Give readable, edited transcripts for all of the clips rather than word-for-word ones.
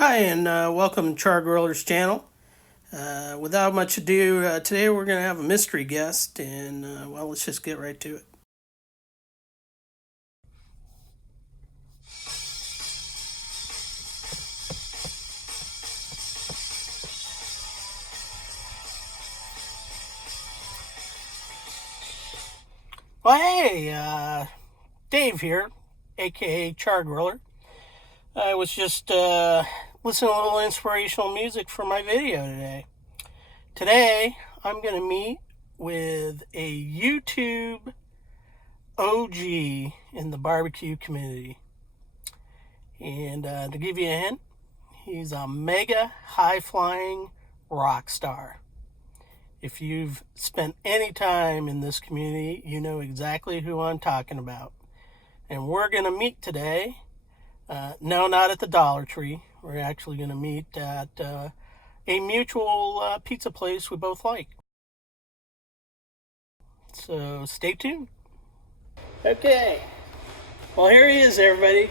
Hi, and welcome to Char Griller's channel. Without much ado, today we're going to have a mystery guest, and well, let's just get right to it. Well, hey, Dave here, aka Char Griller. I was just listening to a little inspirational music for my video today. Today, I'm going to meet with a YouTube OG in the barbecue community. And to give you a hint, he's a mega high-flying rock star. If you've spent any time in this community, you know exactly who I'm talking about. And we're going to meet today. No, not at the Dollar Tree. We're actually going to meet at a mutual pizza place we both like. So stay tuned. Okay. Well, here he is, everybody.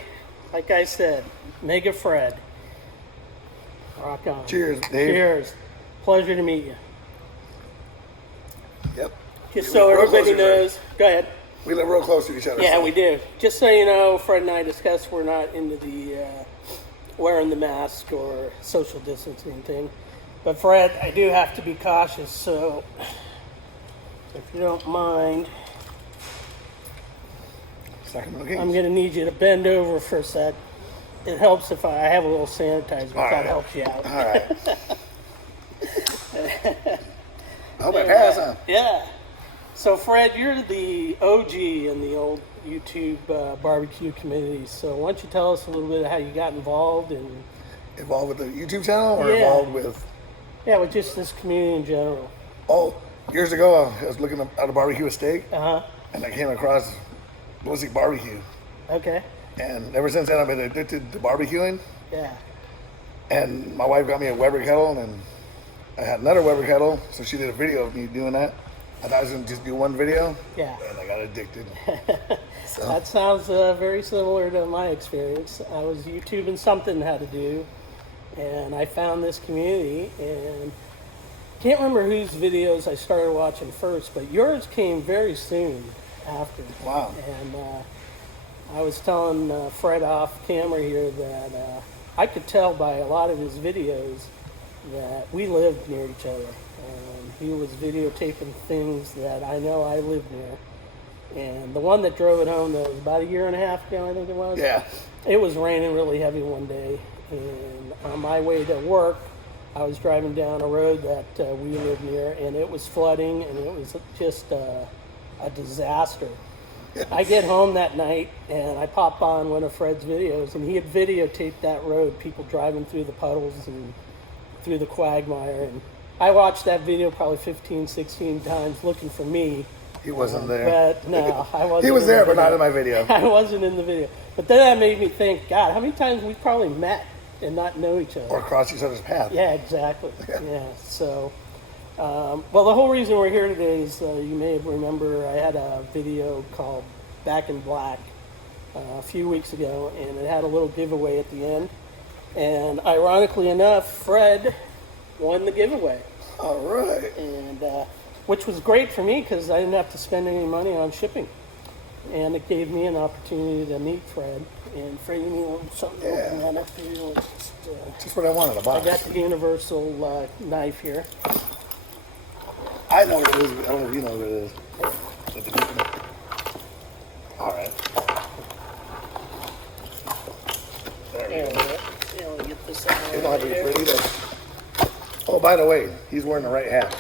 Like I said, Mega Fred. Rock on. Cheers, Dave. Cheers. Pleasure to meet you. Yep. Just so everybody knows. Go ahead. We live real close to each other. Yeah, we do. Just so you know, Fred and I discussed we're not into the wearing the mask or social distancing thing. But Fred, I do have to be cautious, so if you don't mind, I'm going to need you to bend over for a sec. It helps if I have a little sanitizer. That helps you out. All right. I hope I pass, huh? Yeah. So, Fred, you're the OG in the old YouTube barbecue community. So, why don't you tell us a little bit of how you got involved? Involved with the YouTube channel or involved with? Yeah, with just this community in general. Oh, years ago, I was looking at a barbecue steak. Uh-huh. And I came across Blizzard Barbecue. Okay. And ever since then, I've been addicted to barbecuing. Yeah. And my wife got me a Weber kettle, and I had another Weber kettle, so she did a video of me doing that. I thought I was going to just do one video. Yeah. And I got addicted. So. That sounds very similar to my experience. I was YouTubing something how to do, and I found this community, and can't remember whose videos I started watching first, but yours came very soon after. Wow. And I was telling Fred off camera here that I could tell by a lot of his videos that we lived near each other. He was videotaping things that I know I lived near. And the one that drove it home, that was about a year and a half ago, I think it was. Yeah. It was raining really heavy one day. And on my way to work, I was driving down a road that we lived near, and it was flooding, and it was just a disaster. I get home that night, and I pop on one of Fred's videos, and he had videotaped that road, people driving through the puddles and through the quagmire. And I watched that video probably 15, 16 times looking for me. He wasn't there. But no, I wasn't. He was there, but not in my video. I wasn't in the video. But then that made me think, God, how many times we probably met and not know each other? Or crossed each other's path. Yeah, exactly. Yeah. So, well, the whole reason we're here today is you may remember I had a video called Back in Black a few weeks ago, and it had a little giveaway at the end. And ironically enough, Fred won the giveaway. All right. And which was great for me because I didn't have to spend any money on shipping. And it gave me an opportunity to meet Fred. And Fred, you need something to open that up for you. Just what I wanted, a box. I got the universal knife here. I know what it is. I don't know if you know what it is. All right. There we go. Yeah, let me get this out. You don't have to be pretty either. Oh, by the way, he's wearing the right hat.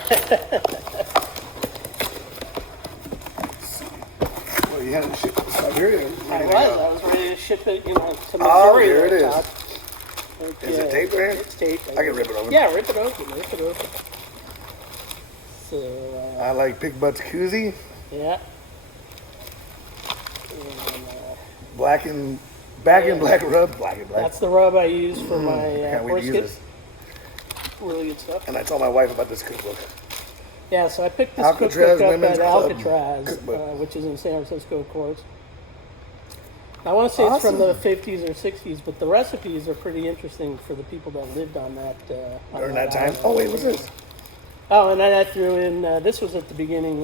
Well, you had it shipped to Siberia. I was ready to ship it, to Missouri. Oh, here it is. Okay. Is it taped right here? It's taped. I can rip it open. Yeah, rip it open. So, I like Pig Butt's koozie. yeah. And, Back in black rub. Black and black. that's the rub I use for my Can't wait to use brisket. this. Really good stuff. And I told my wife about this cookbook. Yeah, so I picked this Alcatraz cookbook up Women's at Club Alcatraz, cookbook. which is in San Francisco, of course. I want to say it's from the Awesome. 50s or 60s, but the recipes are pretty interesting for the people that lived on that. During that time. island. Oh wait, what's this? Oh, and then I threw in. This was at the beginning,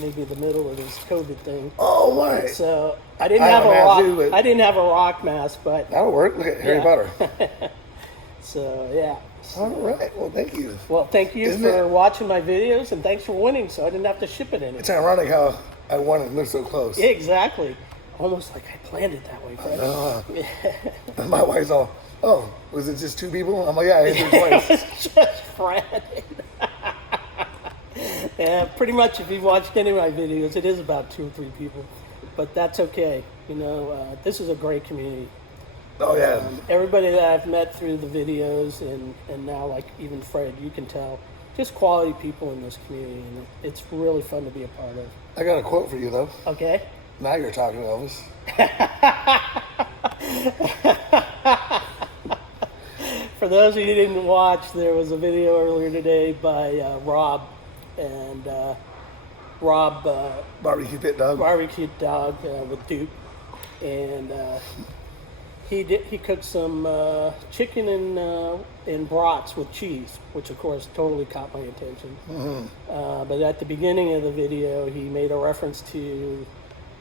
maybe the middle of this COVID thing. Oh my. So I didn't I have have a a mask rock. too, but- I didn't have a rock mask, but That'll work. Look at Harry Yeah. Potter. so yeah. All right. Well, thank you. Well, thank you Isn't for it- watching my videos, and thanks for winning. So I didn't have to ship it in. It's ironic how I won and lived so close. Yeah, exactly. Almost like I planned it that way, Fred. My wife's all, oh, was it just 2 people? I'm like, yeah, I hit you twice. Just Fred. Yeah, pretty much. If you've watched any of my videos, it is about 2 or 3 people, but that's okay. You know, this is a great community. Oh yeah. Everybody that I've met through the videos, and now like even Fred, you can tell, just quality people in this community, and it's really fun to be a part of. I got a quote for you though. Okay. Now you're talking, Elvis. For those of you who didn't watch, there was a video earlier today by Rob, and Rob Barbecue pit dog. Barbecue Dog with Duke, and he cooked some chicken and brats with cheese, which of course totally caught my attention. But at the beginning of the video, he made a reference to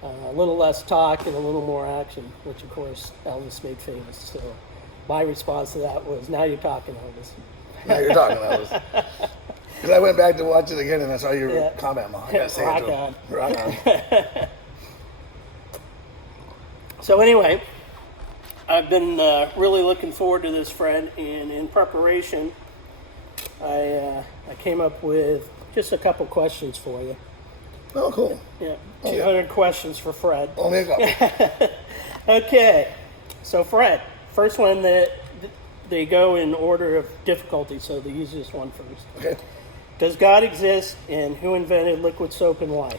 a little less talk and a little more action, which of course Elvis made famous. So my response to that was, "Now you're talking, Elvis." Now you're talking, Elvis. Because I went back to watch it again and I saw your Yeah. comment, Mom. I gotta say Rock it to him. on. Rock on. So anyway, I've been really looking forward to this, Fred, and in preparation, I came up with just a couple questions for you. Oh, cool. Yeah, Oh, yeah. 200 questions for Fred. Only a couple. Okay, so Fred, first one that they go in order of difficulty, so the easiest one first. Okay. Does God exist, and who invented liquid soap and why?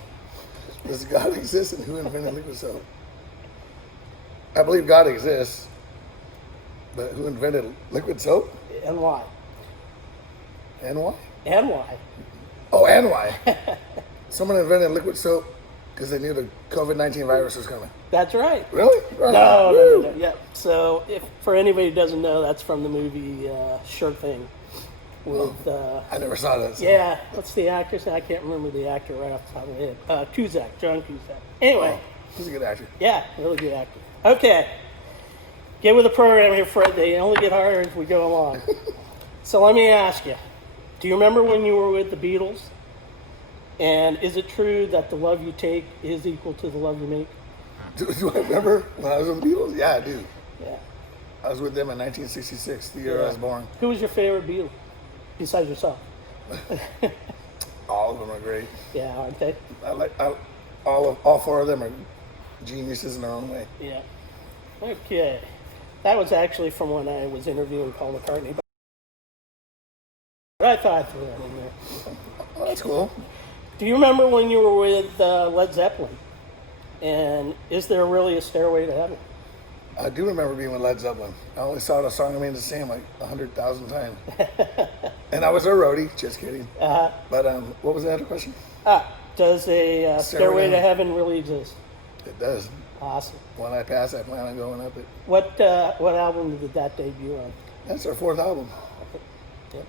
Does God exist and who invented liquid soap? I believe God exists, but who invented liquid soap And why? and why? And why? Oh, and why? Someone invented liquid soap because they knew the COVID-19 virus was coming. That's right. Really? Right No, on. no, Woo. no, no. Yeah. So, if for anybody who doesn't know, that's from the movie Sure Thing. With I never saw that. So. yeah, what's the actor's name? I can't remember the actor right off the top of my head. Cusack, John Cusack. Anyway, He's a good actor. yeah, really good actor. Okay, get with the program here, Fred. They only get harder as we go along. So let me ask you: do you remember when you were with the Beatles? And is it true that the love you take is equal to the love you make? Do I remember when I was with the Beatles? Yeah, I do. Yeah. I was with them in 1966, the year I was born. Who was your favorite Beatle besides yourself? All of them are great. Yeah, aren't they? All 4 of them are geniuses in their own way. Yeah. Okay. That was actually from when I was interviewing Paul McCartney. But I thought I'd throw that in there. Oh, that's cool. Do you remember when you were with Led Zeppelin? And is there really a stairway to heaven? I do remember being with Led Zeppelin. I only saw the song I made to sing like 100,000 times. And I was a roadie. Just kidding. But what was the other question? Does a stairway to heaven really exist? It does. Awesome. When I pass, I plan on going up it. What album did that debut on? That's our 4th album. Yep.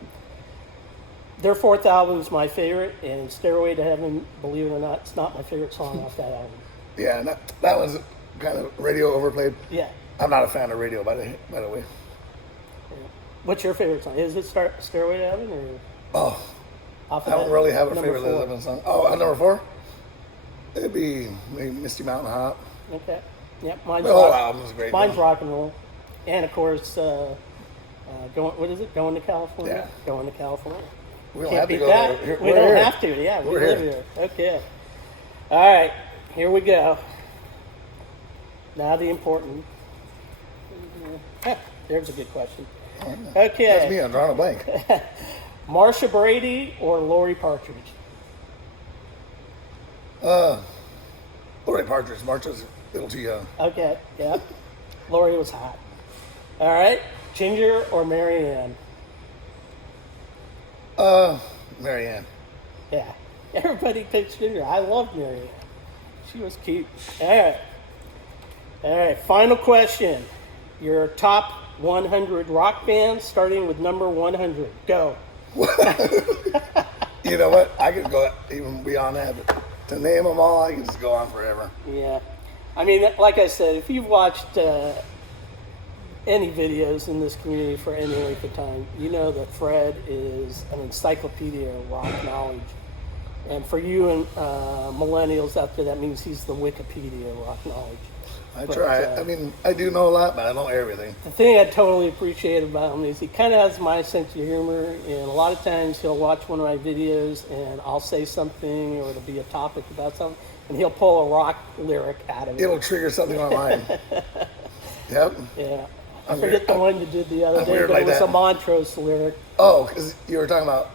Their 4th album is my favorite, and Stairway to Heaven, believe it or not, it's not my favorite song off that album. Yeah, and that was kind of radio overplayed. Yeah. I'm not a fan of radio, by the way. What's your favorite song? Is it Stairway to Heaven, or Oh, off I of don't that? really have a Number favorite Led 4? Zeppelin song. Oh, number 4? It'd be maybe Misty Mountain Hop. Okay. Yep. Mine's The whole rock, album's great. mine's though. rock and roll, and of course, what is it? Going to California. Yeah. Going to California. We don't Can't have to beat go that. there. We We're don't here. have to. Yeah, we We're live here. here. Okay. All right. Here we go. Now the important. There's a good question. Okay. That's me. I'm drawing a blank. Marcia Brady or Lori Partridge? Lori Partridge. Marcia's a little too young. Okay. Yeah. Lori was hot. All right. Ginger or Marianne? Marianne. Yeah. Everybody picks Ginger. I love Marianne. She was cute. All right. All right, final question. Your top 100 rock bands, starting with number 100. Go. You know what? I could go even beyond that. But to name them all, I could just go on forever. Yeah. I mean, like I said, if you've watched any videos in this community for any length of time, you know that Fred is an encyclopedia of rock knowledge. And for you and millennials out there, that means he's the Wikipedia of rock knowledge. I try. I mean, I do know a lot, but I don't know everything. The thing I totally appreciate about him is he kind of has my sense of humor, and a lot of times he'll watch one of my videos and I'll say something or it'll be a topic about something, and he'll pull a rock lyric out of it. It'll trigger something on mine. Yep. Yeah. I forget the one you did the other day, but like it was that. a Montrose lyric. Oh, because you were talking about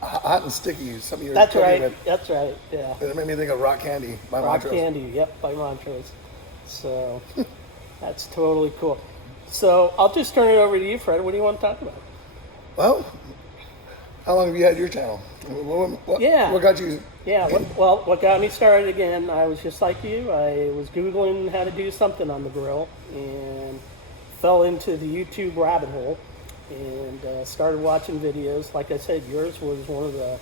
Hot and Sticky. Something you were That's talking right. about. That's right. Yeah. It made me think of Rock Candy by Rock Montrose. Candy. Yep, by Montrose. So that's totally cool. So I'll just turn it over to you, Fred. What do you want to talk about? Well, how long have you had your channel? What got you? Yeah, what got me started again, I was just like you. I was Googling how to do something on the grill and fell into the YouTube rabbit hole and started watching videos. Like I said, yours was one of the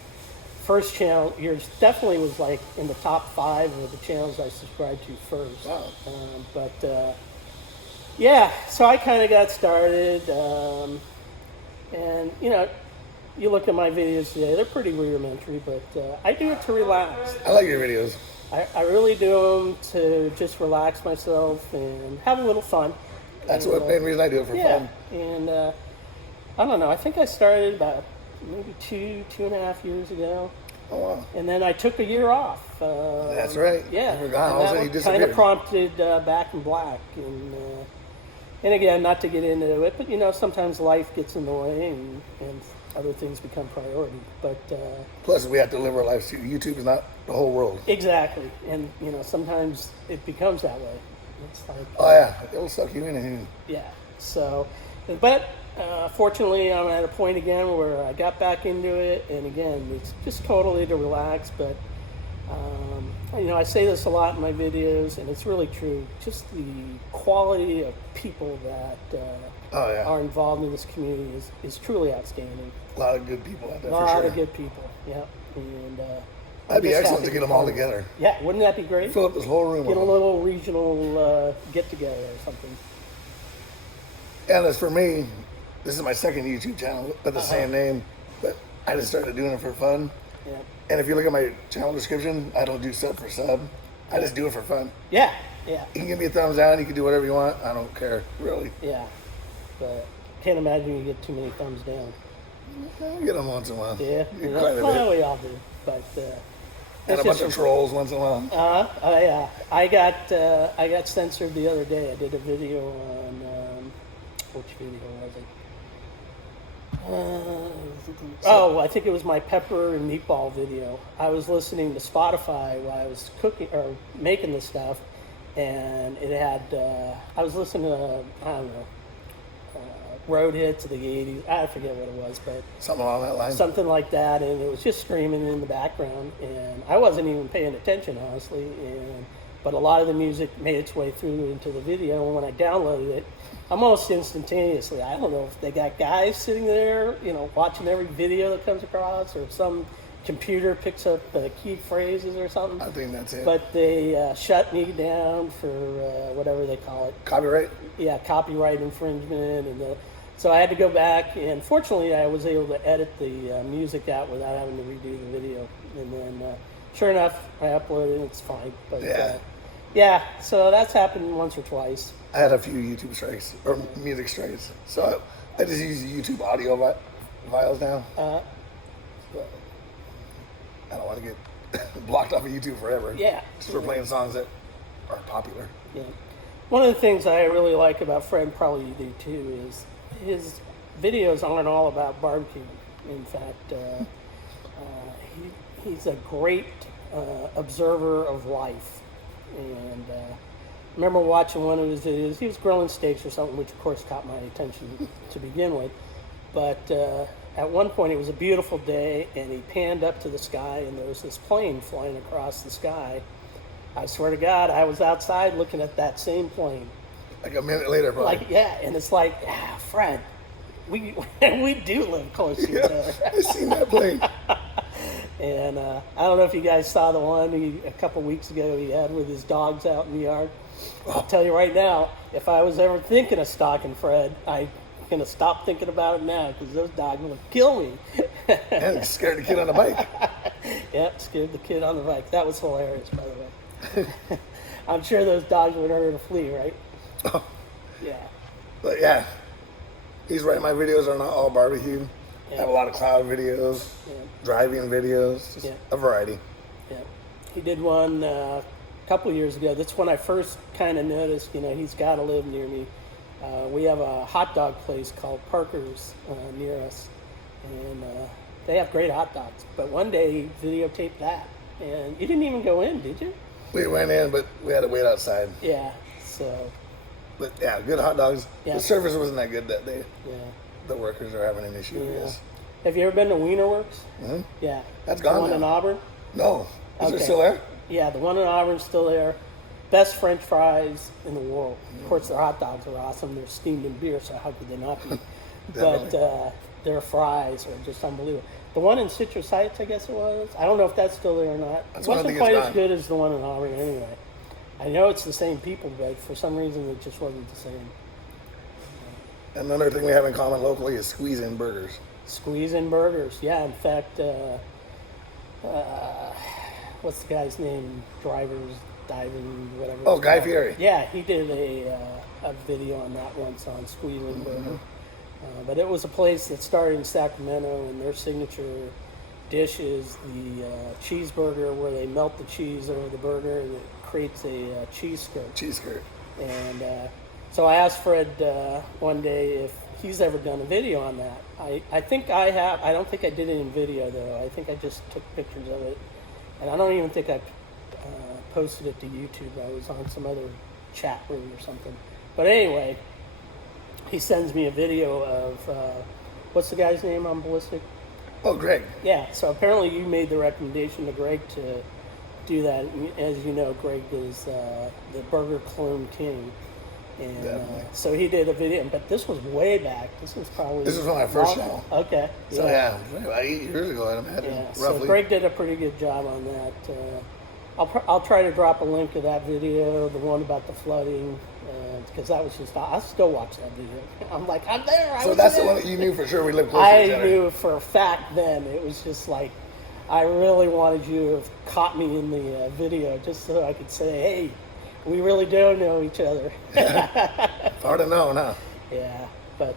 first channel. Yours definitely was like in the top 5 of the channels I subscribed to first. Wow. Yeah, so I kind of got started, and you know, you look at my videos today, they're pretty rudimentary, but I do it to relax. I like your videos. I really do them to just relax myself and have a little fun. That's the main reason I do it, for fun. And I don't know, I think I started about maybe 2.5 years ago. Oh, wow. And then I took a year off. That's right. Yeah. I forgot. All of a sudden you Kind disappeared. of prompted Back in Black. And again, not to get into it, but you know, sometimes life gets in the way and other things become priority. But plus, we have to live our lives too. YouTube is not the whole world. Exactly. And you know, sometimes it becomes that way. It's like, oh yeah, it'll suck you in. And yeah. So, but fortunately, I'm at a point again where I got back into it, and again, it's just totally to relax. But you know, I say this a lot in my videos, and it's really true. Just the quality of people that are involved in this community is truly outstanding. A lot of good people out there, A lot of good people, yeah. And that'd be excellent to get them all together. Yeah, wouldn't that be great? Fill up this whole room. Get a little regional get-together or something. And as for me, this is my second YouTube channel with the same name, but I just started doing it for fun. Yeah. And if you look at my channel description, I don't do sub for sub. I just do it for fun. Yeah, yeah. You can give me a thumbs down. You can do whatever you want. I don't care, really. Yeah. But can't imagine you get too many thumbs down. I get them once in a while. Yeah. Quite a Well, bit. we all do. But And a bunch of trolls once in a while. Oh yeah. I got censored the other day. I did a video on which video was it? I think it was my pepper and meatball video. I was listening to Spotify while I was cooking or making the stuff, and it had I was listening to I don't know road hits of the 80s. I forget what it was, but something along that line. Something like that, and it was just screaming in the background, and I wasn't even paying attention, honestly. But a lot of the music made its way through into the video, and when I downloaded it, almost instantaneously, I don't know if they got guys sitting there, you know, watching every video that comes across, or if some computer picks up key phrases or something. I think that's it. But they shut me down for whatever they call it. Copyright? Yeah, copyright infringement. So I had to go back, and fortunately I was able to edit the music out without having to redo the video. And then, sure enough, I uploaded it, it's fine. But yeah, so that's happened once or twice. I had a few YouTube strikes, or music strikes. So I just use YouTube audio files now. So I don't want to get blocked off of YouTube forever. Yeah. Just for playing songs that are popular. Yeah. One of the things I really like about Fred, probably you do too, is his videos aren't all about barbecue. In fact, he's a great observer of life. And I remember watching one of his videos. He was grilling steaks or something, which of course caught my attention to begin with. But at one point it was a beautiful day, and he panned up to the sky, and there was this plane flying across the sky. I swear to God, I was outside looking at that same plane. Like a minute later, probably. Like, yeah, and it's like, Fred, we do live close to each other. I seen that plane. And I don't know if you guys saw the one a couple weeks ago he had with his dogs out in the yard. I'll tell you right now, if I was ever thinking of stalking Fred, I'm going to stop thinking about it now because those dogs would kill me. And scared the kid on the bike. Yep, scared the kid on the bike. That was hilarious, by the way. I'm sure those dogs would hurt to flee, right? Oh. Yeah. But yeah, he's right. My videos are not all barbecue. I have a lot of cloud videos, driving videos, just a variety. Yeah. He did one a couple years ago. That's when I first kind of noticed, he's got to live near me. We have a hot dog place called Parker's near us, and they have great hot dogs. But one day he videotaped that, and you didn't even go in, did you? We went in, but we had to wait outside. Yeah, so. But yeah, good hot dogs. Yeah. The service wasn't that good that day. Yeah. The workers are having an issue, I guess. Have you ever been to Wienerworks? Mm-hmm. Yeah. That's gone The one now. in Auburn? No. Is it still there? Yeah, the one in Auburn's still there. Best French fries in the world. Of course, their hot dogs are awesome. They're steamed in beer, so how could they not be? But their fries are just unbelievable. The one in Citrus Heights, I guess it was. I don't know if that's still there or not. It wasn't quite as good as the one in Auburn anyway. I know it's the same people, but for some reason it just wasn't the same. Another thing we have in common locally is squeeze-in burgers. Squeeze-in burgers, yeah. In fact, what's the guy's name? Drivers, diving, whatever. Oh, Guy Fieri. Yeah, he did a video on that once on squeeze-in burger. But it was a place that started in Sacramento, and their signature dish is the cheeseburger, where they melt the cheese over the burger, and it creates a cheese skirt. Cheese skirt. And so I asked Fred one day if he's ever done a video on that. I think I have. I don't think I did it in video, though. I think I just took pictures of it. And I don't even think I posted it to YouTube. I was on some other chat room or something. But anyway, he sends me a video of, what's the guy's name on Ballistic? Oh, Greg. Yeah, so apparently you made the recommendation to Greg to do that. As you know, Greg is the Burger Clone King. And so he did a video, but this was way back. This was when I first saw. Okay. So yeah, about 8 years ago, I imagine. Yeah. Roughly. So Greg did a pretty good job on that. I'll try to drop a link to that video, the one about the flooding, because that was just. I still watch that video. I'm like, I'm there. So that's the one that you knew for sure we lived close to each other. I knew for a fact then. It was just like, I really wanted you to have caught me in the video just so I could say, hey, we really do know each other. Hard to know, huh? Yeah, but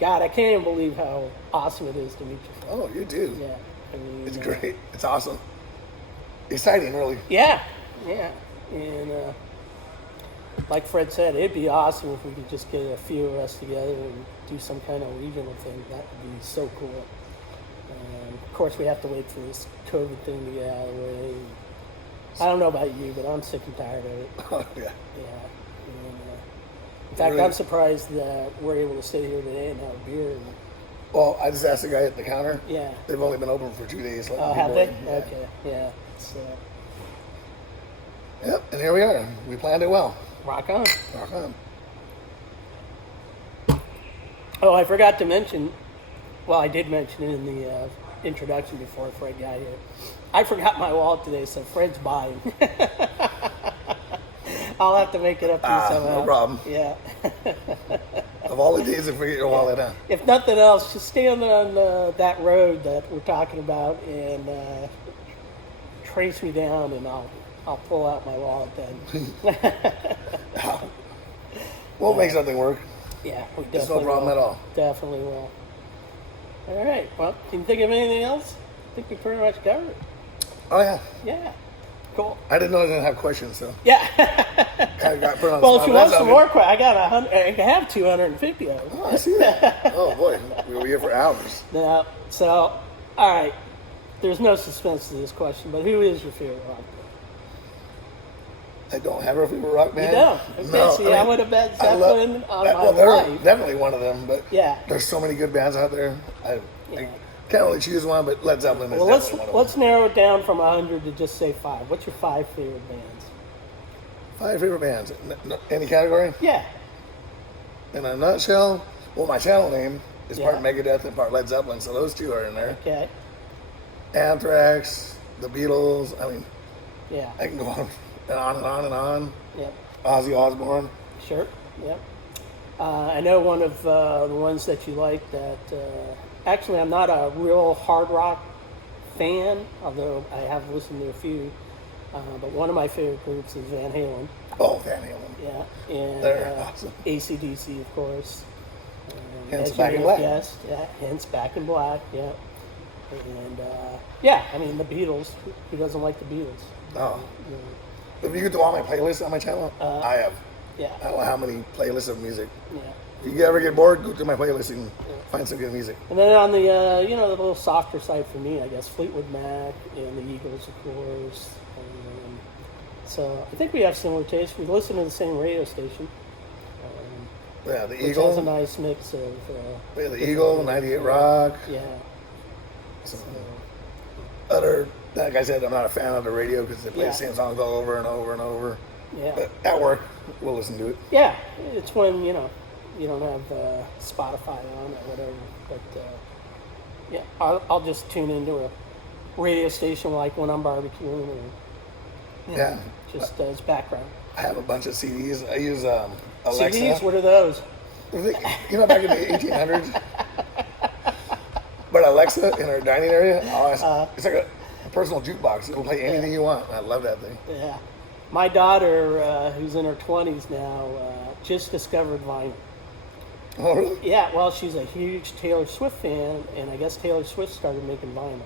God, I can't even believe how awesome it is to meet you. Oh, you do. Yeah, I mean, it's great. It's awesome. Exciting, really. Yeah, and like Fred said, it'd be awesome if we could just get a few of us together and do some kind of regional thing. That would be so cool. Of course, we have to wait for this COVID thing to get out of the way. I don't know about you, but I'm sick and tired of it. Oh, yeah. Yeah. And, in fact, I'm surprised that we're able to sit here today and have a beer. Well, I just asked the guy at the counter. Yeah. They've only been open for 2 days. Oh, have they? Yeah. Okay. Yeah. So. Yep, and here we are. We planned it well. Rock on. Rock on. Oh, I forgot to mention. Well, I did mention it in the introduction before Fred got here. I forgot my wallet today, so Fred's buying. I'll have to make it up to you somehow. No problem. Yeah. Of all the days to forget your wallet, huh? If nothing else, just stand on that road that we're talking about and trace me down, and I'll pull out my wallet then. We'll make something work. Yeah, we definitely It's no problem will. at all. Definitely will. All right. Well, can you think of anything else? I think we pretty much covered it. Oh, yeah. Yeah. Cool. I didn't know I was going to have questions, so. Yeah. I got put on the Well, spot. if you want some more questions, I got 100. I have 250 of them. Oh, I see that. Oh, boy. We'll be here for hours. No. So, all right. There's no suspense to this question, but who is your favorite rock band? I don't have a favorite rock band. You don't? Okay, No. see, I would have bet Zeppelin on my they're life. definitely one of them, but Yeah. there's so many good bands out there. I Can't really choose one, but Led Zeppelin is Well, definitely one let's of them. narrow it down from 100 to just say 5. What's your 5 favorite bands? 5 favorite bands. Any category? Yeah. In a nutshell, well, my channel name is Yeah. part Megadeth and part Led Zeppelin, so those two are in there. Okay. Anthrax, the Beatles. I mean, Yeah. I can go on and on and on and on. Yep. Ozzy Osbourne. Sure. Yep. I know one of the ones that you like that. Actually, I'm not a real hard rock fan, although I have listened to a few. But one of my favorite groups is Van Halen. Oh, Van Halen. Yeah. And They're awesome. AC/DC, of course. Hence as Back you in may have Black. guessed, yeah. Hence Back in Black. Yeah. And yeah, I mean the Beatles. Who doesn't like the Beatles? Oh. You know, If you go through all my playlists on my channel, I have. yeah. I don't know how many playlists of music. Yeah. If you ever get bored, go through my playlist and find some good music. And then on the the little softer side for me, I guess Fleetwood Mac and the Eagles, of course. So I think we have similar tastes. We listen to the same radio station. Yeah, the Which has Eagle. a nice mix of. Yeah, the Eagle, 98 Rock. Yeah. Some other, like I said, I'm not a fan of the radio because they play Yeah. the same songs all over and over and over. Yeah. But at work, we'll listen to it. Yeah. It's when you don't have Spotify on or whatever. But yeah, I'll just tune into a radio station like when I'm barbecuing or Yeah. just as background. I have a bunch of CDs. I use Alexa. CDs, what are those? You know, back in the 1800s. But Alexa in our dining area, it's like a personal jukebox. It'll play anything you want. I love that thing. Yeah. My daughter, who's in her 20s now, just discovered vinyl. Oh, really? Yeah, well, she's a huge Taylor Swift fan, and I guess Taylor Swift started making vinyl.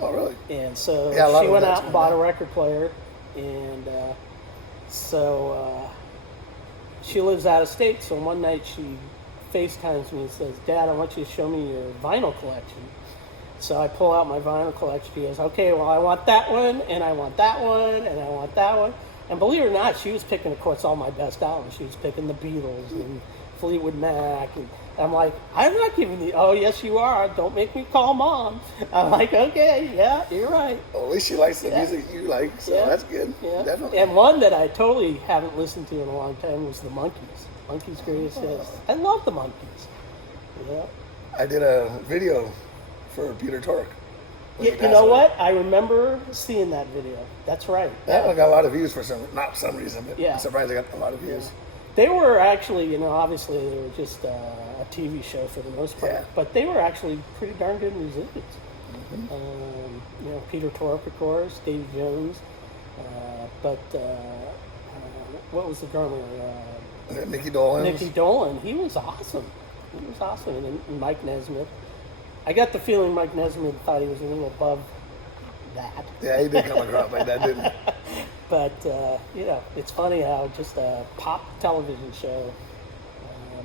Oh, really? And so Yeah, a lot she of went that's out and going bought a on. record player, and so she lives out of state. So one night she FaceTimes me and says, "Dad, I want you to show me your vinyl collection." So I pull out my vinyl collection. She goes, "Okay, well, I want that one, and I want that one, and I want that one." And believe it or not, she was picking, of course, all my best albums. She was picking the Beatles and Fleetwood Mac, and I'm like, "I'm not giving you." "Oh, yes, you are. Don't make me call Mom." I'm like, "Okay, yeah, you're right." Well, at least she likes the Yeah. music you like, so Yeah. that's good. Yeah. Definitely. And one that I totally haven't listened to in a long time was the Monkees. Monkees' Greatest Hits. I love the Monkees. Yeah. I did a video for Peter Tork. when he You passed know away. what? I remember seeing that video. That's right. That one got a lot of views for some reason, but Yeah. I'm surprised I got a lot of views. They were actually, obviously they were just a TV show for the most part, Yeah. but they were actually pretty darn good musicians. Peter Tork, of course, Dave Jones, but what was the drummer? Mickey Dolenz. Nicky Dolan. He was awesome. He was awesome. And Mike Nesmith. I got the feeling Mike Nesmith thought he was a little above that. Yeah, he did come across like that, didn't he? But, it's funny how just a pop television show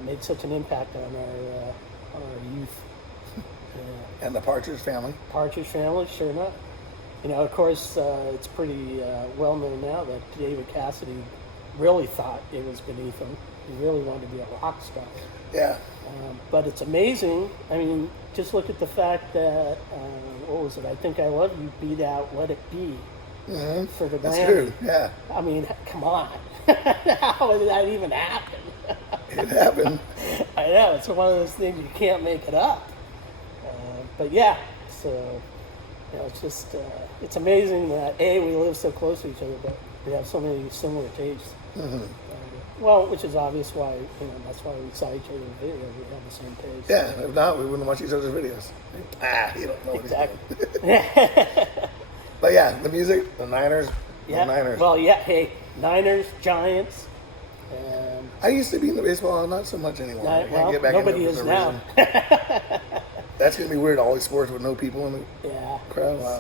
made such an impact on our youth. And the Partridge Family. Partridge Family, sure enough. Of course, it's pretty well known now that David Cassidy really thought it was beneath him. He really wanted to be a rock star. Yeah. But it's amazing. I mean, just look at the fact that, what was it? I Think I Love You beat out Let It Be for the That's Grammy. true. Yeah. I mean, come on. How did that even happen? It happened. I know, it's one of those things you can't make it up. But yeah, so, it's just, it's amazing that, A, we live so close to each other, but we have so many similar tastes. Which is obvious why, that's why we saw each other in video. We have the same taste. Yeah, if not, we wouldn't watch each other's videos. You don't know what he's doing. Exactly. But yeah, the music, the Niners, Yeah. the Niners. Well, yeah, hey, Niners, Giants. I used to be in the baseball, not so much anymore. I can't get back Nobody into it is for some now. reason. That's going to be weird, all these sports with no people in the Yeah. crowd. Wow.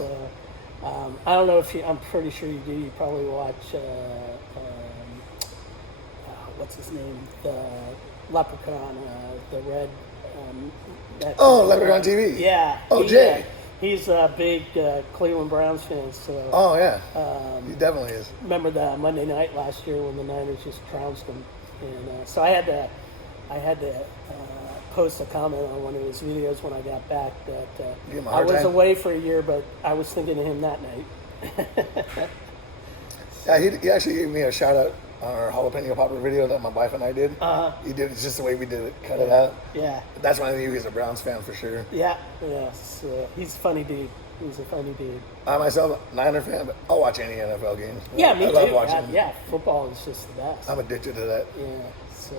So, I don't know if I'm pretty sure you do. You probably watch, what's his name? The Leprechaun, the red. Leprechaun TV. Yeah. Oh, Jay. He's a big Cleveland Browns fan. So. Oh, yeah. He definitely is. Remember the Monday night last year when the Niners just trounced them, and so I had to post a comment on one of his videos when I got back that Give him a I hard was time. away for a year, but I was thinking of him that night. Yeah, he actually gave me a shout out on our jalapeno popper video that my wife and I did. Uh-huh. He did it just the way we did it, cut it out. Yeah. That's when I knew he was a Browns fan for sure. Yeah. So he's a funny dude. He's a funny dude. I myself, Niner fan, but I'll watch any NFL game. Yeah, me I too. love watching. Yeah, football is just the best. I'm addicted to that. Yeah. So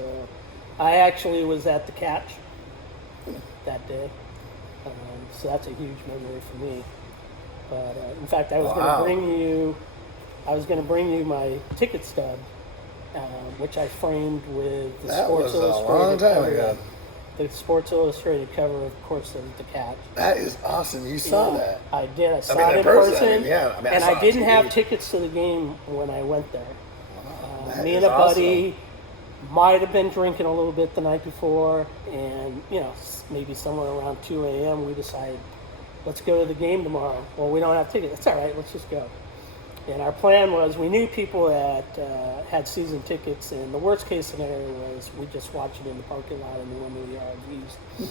I actually was at the catch that day. So that's a huge memory for me. But in fact, I was going to bring you my ticket stub, which I framed with the That Sports was a Illustrated long time cover. ago. The Sports Illustrated cover, of course, of the catch. That is awesome. You saw that. I did. I saw mean, it in person. yeah. And saw I didn't it on have TV. tickets to the game when I went there. That Me is and a awesome. buddy might have been drinking a little bit the night before, and maybe somewhere around 2 a.m. we decided, let's go to the game tomorrow. Well, we don't have tickets. That's all right. Let's just go. And our plan was, we knew people that had season tickets, and the worst case scenario was we just watch it in the parking lot in the one of the RVs.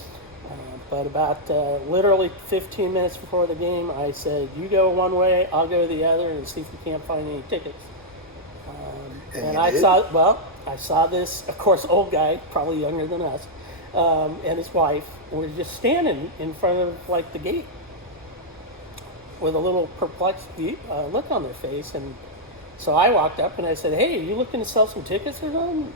But about literally 15 minutes before the game, I said, you go one way, I'll go the other, and see if we can't find any tickets. And you I did? saw this, of course, old guy, probably younger than us, and his wife, and we're just standing in front of like the gate with a little perplexed look on their face. And so I walked up and I said, hey, are you looking to sell some tickets or something?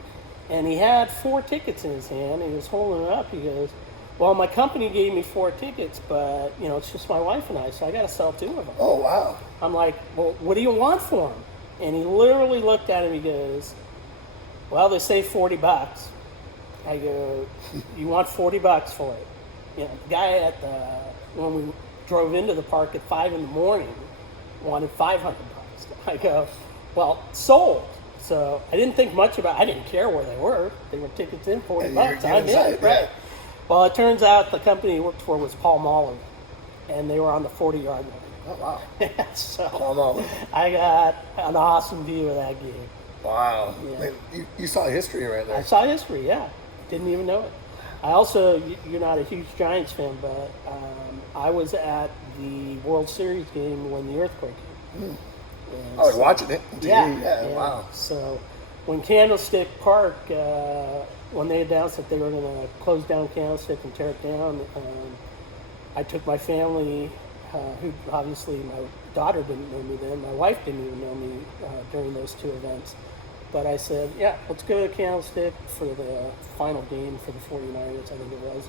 And he had 4 tickets in his hand. He was holding it up. He goes, well, my company gave me 4 tickets, but it's just my wife and I, so I got to sell 2 of them. Oh, wow. I'm like, well, what do you want for them? And he literally looked at him. He goes, well, they say $40. I go, you want $40 for it? The guy when we drove into the park at 5 in the morning wanted $500. I go, well, sold. So I didn't think much about it. I didn't care where they were. They were tickets in, $40. I'm in, right? Yeah. Well, it turns out the company he worked for was Paul Mahler, and they were on the 40-yard line. Oh, wow. So Come on. I got an awesome view of that game. Wow. Yeah. Man, you saw history right there. I saw history, yeah. Didn't even know it. I also, you're not a huge Giants fan, but I was at the World Series game when the earthquake hit. I was watching it on TV. Yeah. Wow. So when Candlestick Park, when they announced that they were going to close down Candlestick and tear it down, I took my family, who obviously my daughter didn't know me then, my wife didn't even know me during those 2 events. But I said, yeah, let's go to Candlestick for the final game for the 49ers, I think it was.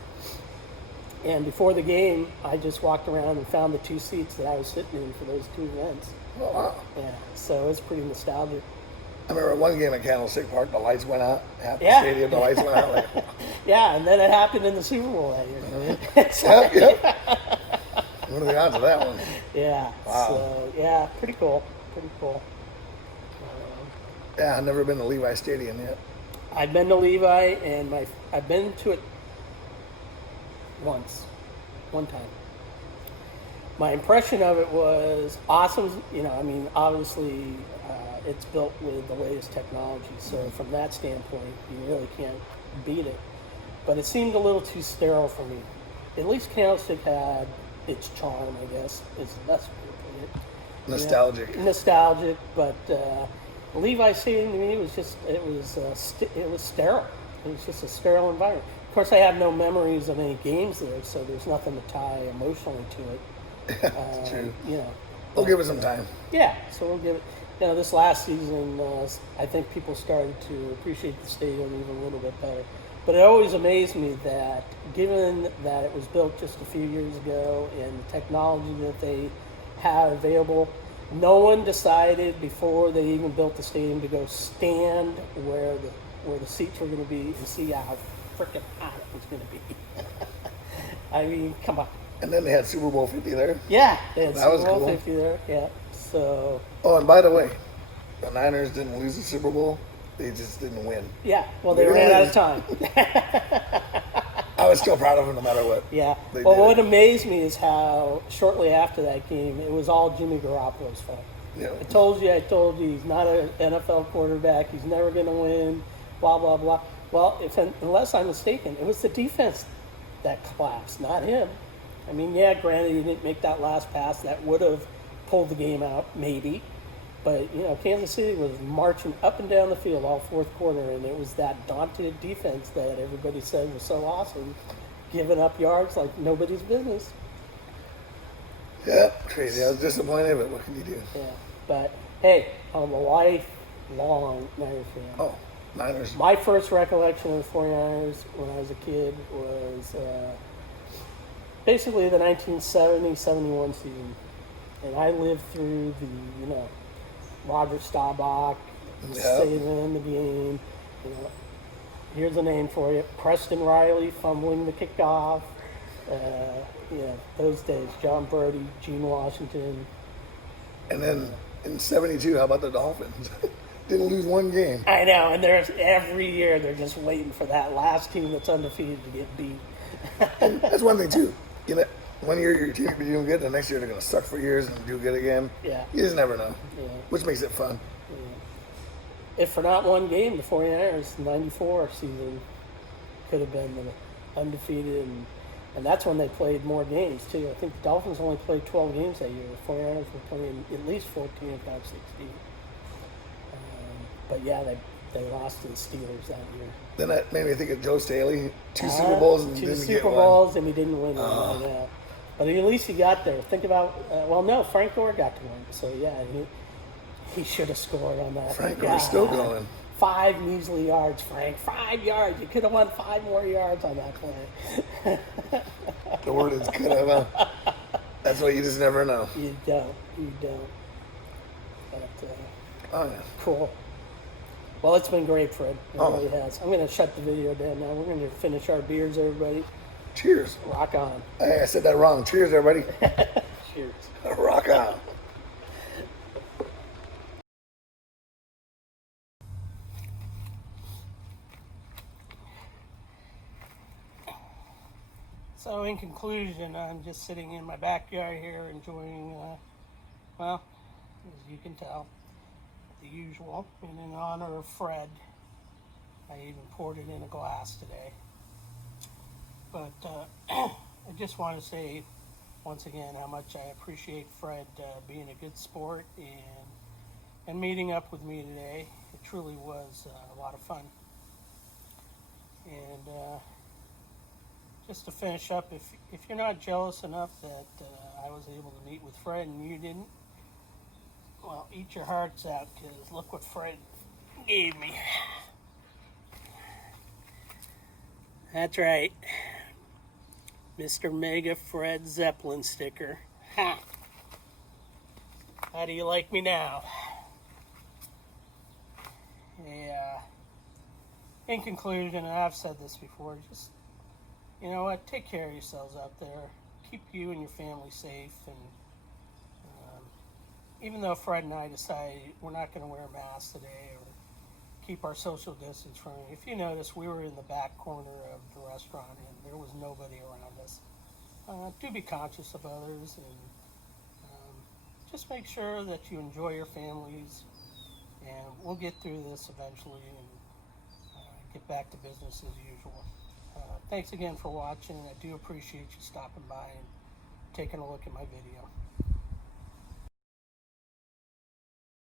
And before the game, I just walked around and found the 2 seats that I was sitting in for those 2 events. Oh, wow. Yeah, so it's pretty nostalgic. I remember one game at Candlestick Park, the lights went out. Half the Yeah. stadium, the lights went out. Like, Yeah, and then it happened in the Super Bowl that year. yep. What are the odds of that one? Yeah, Wow. so, yeah, pretty cool. Yeah, I've never been to Levi Stadium yet. I've been to Levi, and I've been to it one time. My impression of it was awesome. Obviously, it's built with the latest technology, so from that standpoint, you really can't beat it. But it seemed a little too sterile for me. At least Candlestick had its charm, I guess, is the best way to put it. Nostalgic. Nostalgic, but Levi Stadium to me was sterile. It was just a sterile environment. Of course, I have no memories of any games there, so there's nothing to tie emotionally to it. True. We'll give it some time. Yeah, so we'll give it. This last season, I think people started to appreciate the stadium even a little bit better. But it always amazed me that, given that it was built just a few years ago and the technology that they have available, no one decided before they even built the stadium to go stand where the seats were going to be and see how freaking hot it was going to be. I mean, come on. And then they had Super Bowl 50 there. Yeah, they had That was Super Bowl cool. 50 there. Yeah, so. Oh, and by the way, the Niners didn't lose the Super Bowl. They just didn't win. Yeah, well, they ran out of time. I was still proud of them no matter what. Yeah. They Well, did what it. amazed me is how shortly after that game, it was all Jimmy Garoppolo's fault. Yeah. I told you, he's not an NFL quarterback. He's never going to win, blah, blah, blah. Well, unless I'm mistaken, it was the defense that collapsed, not him. I mean, yeah, granted, he didn't make that last pass. That would have pulled the game out, maybe. But, you know, Kansas City was marching up and down the field all fourth quarter, and it was that daunted defense that everybody said was so awesome, giving up yards like nobody's business. Yeah, crazy. I was disappointed, but what can you do? Yeah, but, hey, I'm a lifelong Niners fan. Oh, Niners. My first recollection of the 49ers when I was a kid was basically the 1970-71 season. And I lived through the, you know, Roger Staubach saving the game. You know, here's a name for you: Preston Riley fumbling the kickoff. You know, those days: John Brody, Gene Washington. And then in '72, how about the Dolphins? Didn't lose one game. I know, and there's every year they're just waiting for that last team that's undefeated to get beat. And that's one thing too. You know, one year your team could be doing good, the next year they're going to suck for years and do good again. Yeah. You just never know. Yeah. Which makes it fun. Yeah. If for not one game, the 49ers 94 season could have been the undefeated, and that's when they played more games too. I think the Dolphins only played 12 games that year. The 49ers were playing at least 14, if not 16. But yeah, they lost to the Steelers that year. Then that made me think of Joe Staley. Two Super Bowls and two didn't Super get one. Bowls and he didn't win one. Yeah. But at least he got there. Think about well, no, Frank Gore got to one. So yeah, he should have scored on that. Frank Gore's still going. 5 measly yards, Frank. 5 yards. You could have won 5 more yards on that play. The word is could have. That's why you just never know. You don't. But, Oh yeah. cool. Well, it's been great, Fred. It really has. I'm going to shut the video down now. We're going to finish our beers, everybody. Cheers. Rock on. Hey, I said that wrong. Cheers, everybody. Cheers. Rock on. So, in conclusion, I'm just sitting in my backyard here enjoying, well, as you can tell, the usual. And in honor of Fred, I even poured it in a glass today. But I just want to say, once again, how much I appreciate Fred being a good sport and meeting up with me today. It truly was a lot of fun. And just to finish up, if you're not jealous enough that I was able to meet with Fred and you didn't, well, eat your hearts out, because look what Fred gave me. That's right. Mr. Mega Fred Zeppelin sticker. Ha! How do you like me now? Yeah. In conclusion, and I've said this before, just, you know what, take care of yourselves out there. Keep you and your family safe. And even though Fred and I decided we're not going to wear masks today or keep our social distance from it, if you notice, we were in the back corner of the restaurant and there was nobody around us. Do be conscious of others, and just make sure that you enjoy your families, and we'll get through this eventually and get back to business as usual. Thanks again for watching. I do appreciate you stopping by and taking a look at my video.